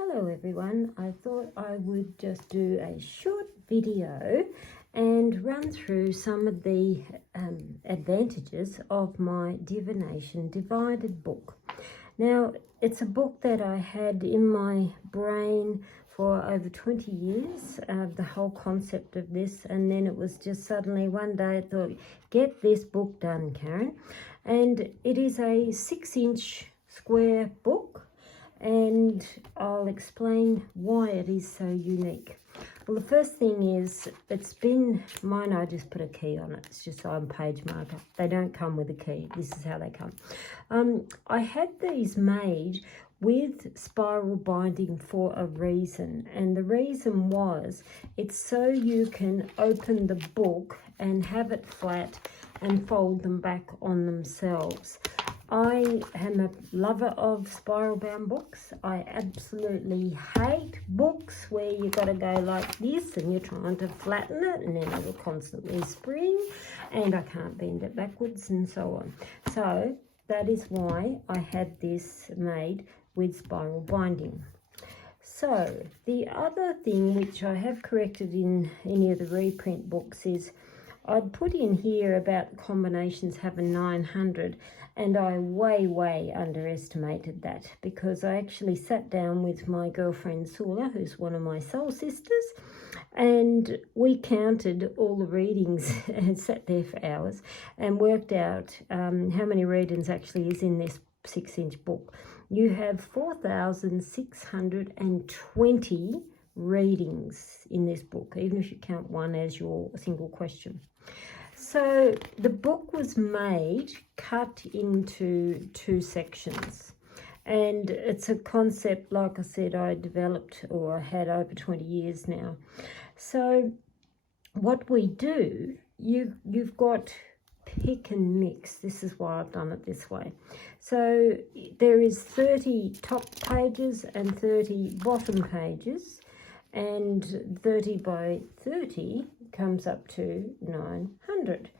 Hello everyone, I thought I would just do a short video and run through some of the advantages of my Divination Divided book. Now, it's a book that I had in my brain for over 20 years, the whole concept of this, and then it was just suddenly one day I thought, get this book done, Karen. And it is a 6-inch square book, and I'll explain why it is so unique. Well, the first thing is, it's been mine. I just put a key on it. It's just on page marker. They don't come with a key. This is how they come. I had these made with spiral binding for a reason, and the reason was it's so you can open the book and have it flat and fold them back on themselves. I am a lover of spiral bound books. I absolutely hate books where you got to go like this and you're trying to flatten it and then it will constantly spring and I can't bend it backwards and so on. So that is why I had this made with spiral binding. So the other thing which I have corrected in any of the reprint books is I'd put in here about the combinations having 900, and I way underestimated that, because I actually sat down with my girlfriend Sula, who's one of my soul sisters, and we counted all the readings and sat there for hours and worked out how many readings actually is in this 6-inch book. You have 4,620 readings in this book, even if you count one as your single question. So the book was made, cut into 2 sections, and it's a concept, like I said, I developed or had over 20 years now. So what we do, you've got pick and mix. This is why I've done it this way. So there is 30 top pages and 30 bottom pages, and 30 by 30 comes up to 900,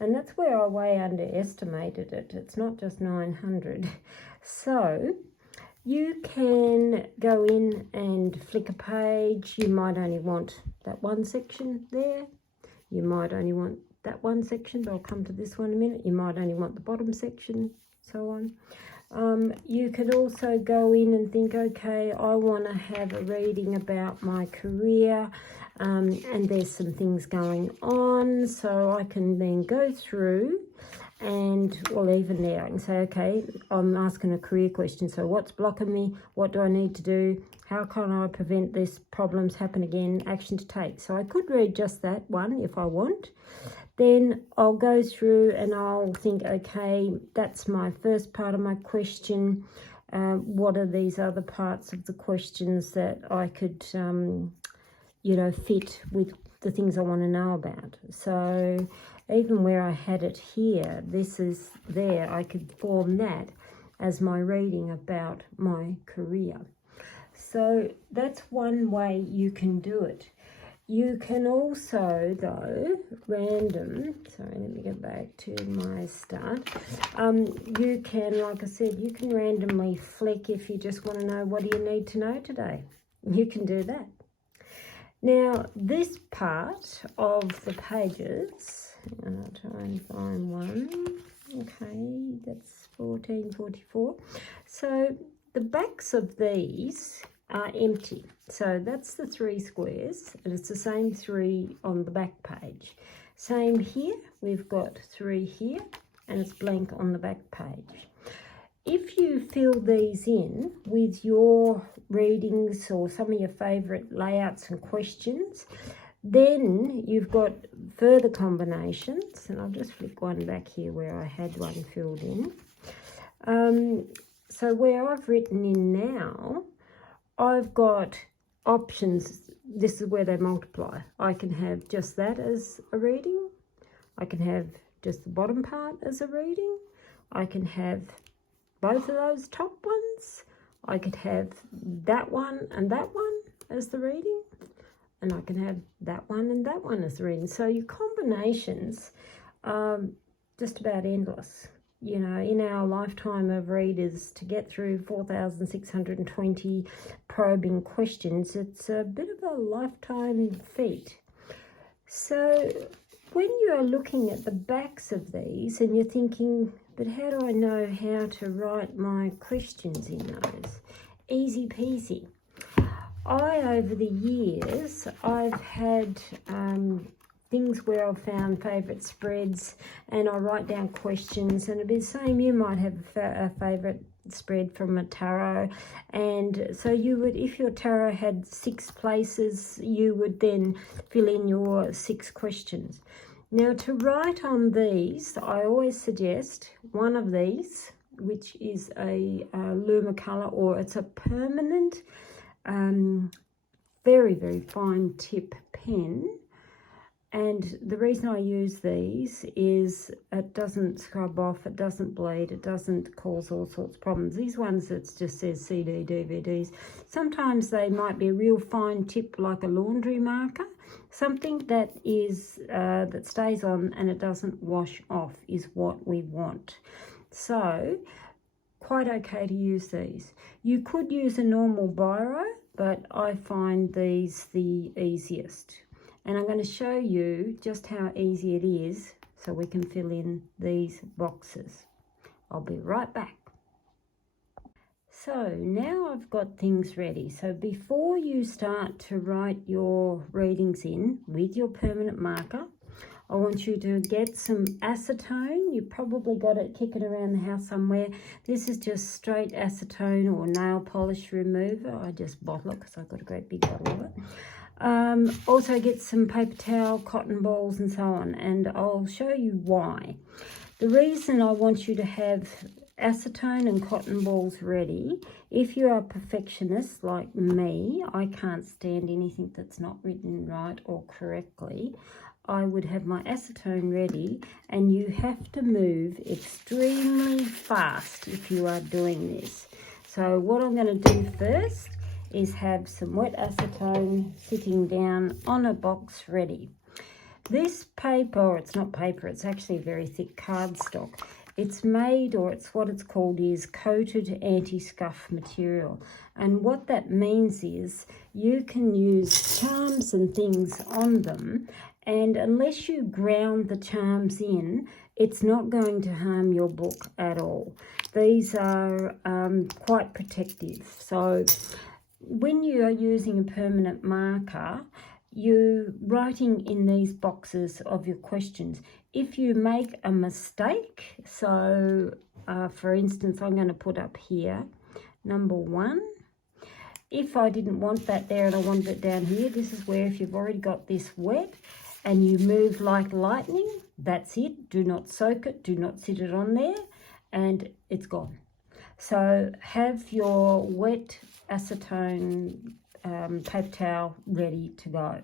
and that's where I way underestimated it. It's not just 900. So you can go in and flick a page. You might only want that one section there. You might only want that one section, but I'll come to this one in a minute. You might only want the bottom section, so on. You could also go in and think, okay, I want to have a reading about my career, and there's some things going on, so I can then go through and, well, even there I can say, okay, I'm asking a career question, so what's blocking me, what do I need to do, how can I prevent this problems happen again, action to take. So I could read just that one if I want. Then I'll go through and I'll think, okay, that's my first part of my question. What are these other parts of the questions that I could, fit with the things I want to know about? So even where I had it here, this is there, I could form that as my reading about my career. So that's one way you can do it. You can also, though, let me go back to my start. You can, like I said, you can randomly flick if you just want to know, what do you need to know today? You can do that. Now, this part of the pages, I'll try and find one. Okay, that's 1444. So the backs of these are empty. So that's the 3 squares, and it's the same 3 on the back page. Same here, we've got 3 here, and it's blank on the back page. If you fill these in with your readings or some of your favourite layouts and questions, then you've got further combinations, and I'll just flick one back here where I had one filled in. So where I've written in now, I've got options. This is where they multiply. I can have just that as a reading. I can have just the bottom part as a reading. I can have both of those top ones. I could have that one and that one as the reading. And I can have that one and that one as the reading. So your combinations are just about endless. you know, in our lifetime of readers, to get through 4,620 probing questions, it's a bit of a lifetime feat. So when you're looking at the backs of these and you're thinking, but how do I know how to write my questions in those? Easy peasy. Over the years, I've had things where I've found favourite spreads and I write down questions, and it'd be the same. You might have a favourite spread from a tarot, and so you would, if your tarot had 6 places, you would then fill in your 6 questions. Now, to write on these, I always suggest one of these, which is a Luma colour, or it's a permanent very, very fine tip pen. And the reason I use these is it doesn't scrub off, it doesn't bleed, it doesn't cause all sorts of problems. These ones, it just says CD, DVDs. Sometimes they might be a real fine tip like a laundry marker. Something that is that stays on and it doesn't wash off is what we want. So, quite okay to use these. You could use a normal biro, but I find these the easiest. And I'm going to show you just how easy it is so we can fill in these boxes. I'll be right back. So now I've got things ready. So before you start to write your readings in with your permanent marker, I want you to get some acetone. You probably got it kicking around the house somewhere. This is just straight acetone or nail polish remover. I just bottle it because I've got a great big bottle of it. Also get some paper towel, cotton balls and so on, and I'll show you why. The reason I want you to have acetone and cotton balls ready, if you are a perfectionist like me, I can't stand anything that's not written right or correctly. I would have my acetone ready, and you have to move extremely fast if you are doing this. So what I'm going to do first is have some wet acetone sitting down on a box ready. This paper, or it's not paper, it's actually very thick cardstock. It's made, or it's what it's called, is coated anti-scuff material. And what that means is you can use charms and things on them, and unless you ground the charms in, it's not going to harm your book at all. These are quite protective. So when you are using a permanent marker, you're writing in these boxes of your questions. If you make a mistake, so for instance, I'm going to put up here, number 1. If I didn't want that there and I wanted it down here, this is where if you've already got this wet and you move like lightning, that's it. Do not soak it, do not sit it on there, and it's gone. So have your wet acetone paper towel ready to go.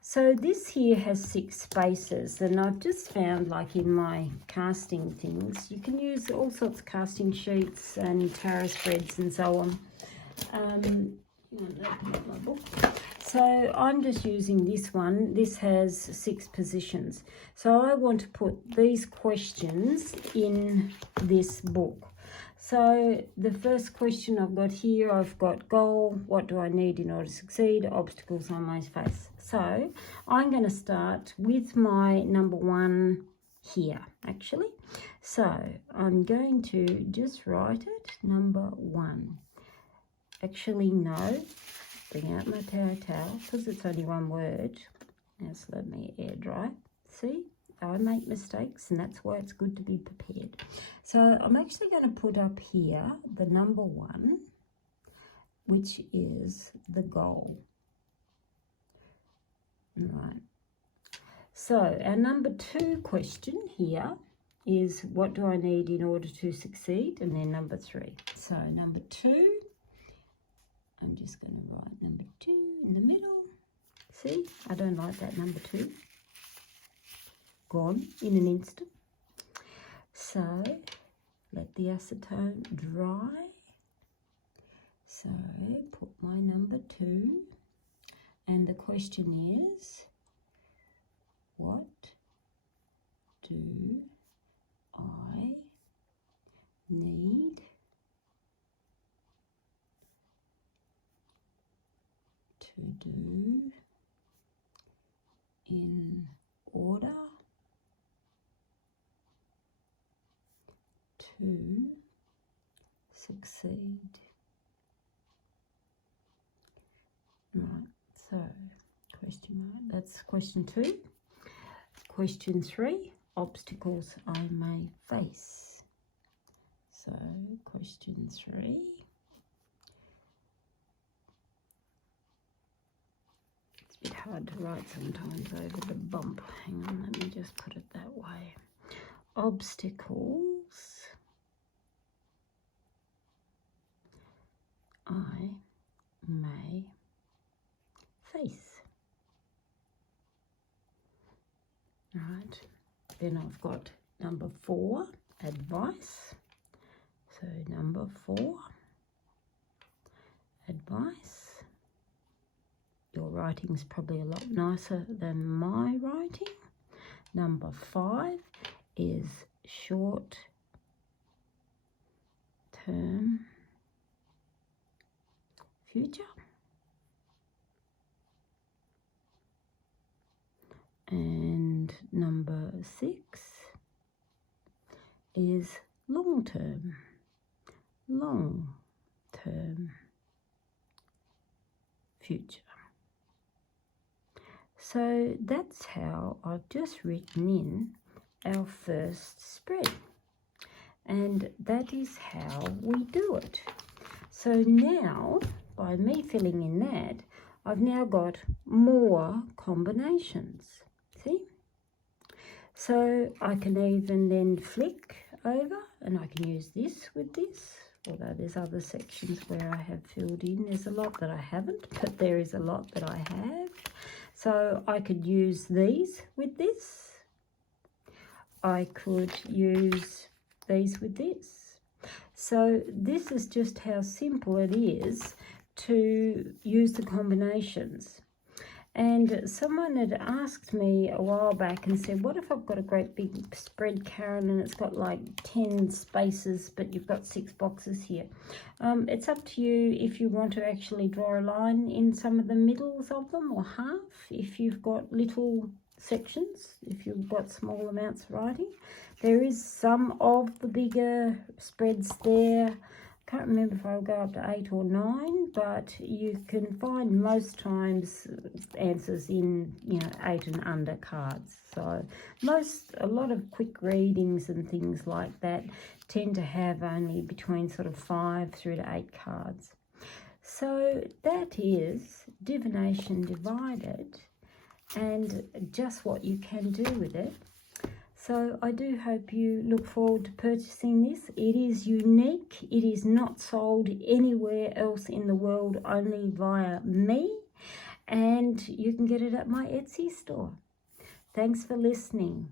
So this here has 6 spaces, and I've just found, like in my casting things, you can use all sorts of casting sheets and tarot spreads and so on. My book. So I'm just using this one. This has 6 positions. So I want to put these questions in this book. So the first question I've got here, I've got goal, what do I need in order to succeed, obstacles I may face. So I'm going to start with my number 1 here, actually. So I'm going to just write it, number 1. Actually, no, bring out my tarot towel, because it's only one word. Just let me air dry. See? I make mistakes, and that's why it's good to be prepared. So I'm actually going to put up here the number 1, which is the goal. Right. So our number 2 question here is, what do I need in order to succeed? And then number 3. So number 2, I'm just going to write number 2 in the middle. See, I don't like that number 2. Gone in an instant. So let the acetone dry. So put my number 2, and the question is, what do I need to do in order to succeed. Right, so question mark, that's question 2. Question 3, obstacles I may face. So question 3. It's a bit hard to write sometimes over the bump. Hang on, let me just put it that way. Obstacles I may face. Right, then I've got number 4, advice. So number 4, advice. Your writing's probably a lot nicer than my writing. Number 5 is short term future. And number 6 is long term future. So that's how I've just written in our first spread, and that is how we do it. So now, by me filling in that, I've now got more combinations. See? So I can even then flick over, and I can use this with this, although there's other sections where I have filled in. There's a lot that I haven't, but there is a lot that I have. So I could use these with this. I could use these with this. So this is just how simple it is to use the combinations. And someone had asked me a while back and said, what if I've got a great big spread, Karen, and it's got like 10 spaces, but you've got 6 boxes here? It's up to you if you want to actually draw a line in some of the middles of them, or half, if you've got little sections, if you've got small amounts of writing. There is some of the bigger spreads there. Can't remember if I'll go up to 8 or 9, but you can find most times answers in 8 and under cards. So a lot of quick readings and things like that tend to have only between sort of 5 through to 8 cards. So that is Divination Divided, and just what you can do with it. So I do hope you look forward to purchasing this. It is unique. It is not sold anywhere else in the world, only via me. And you can get it at my Etsy store. Thanks for listening.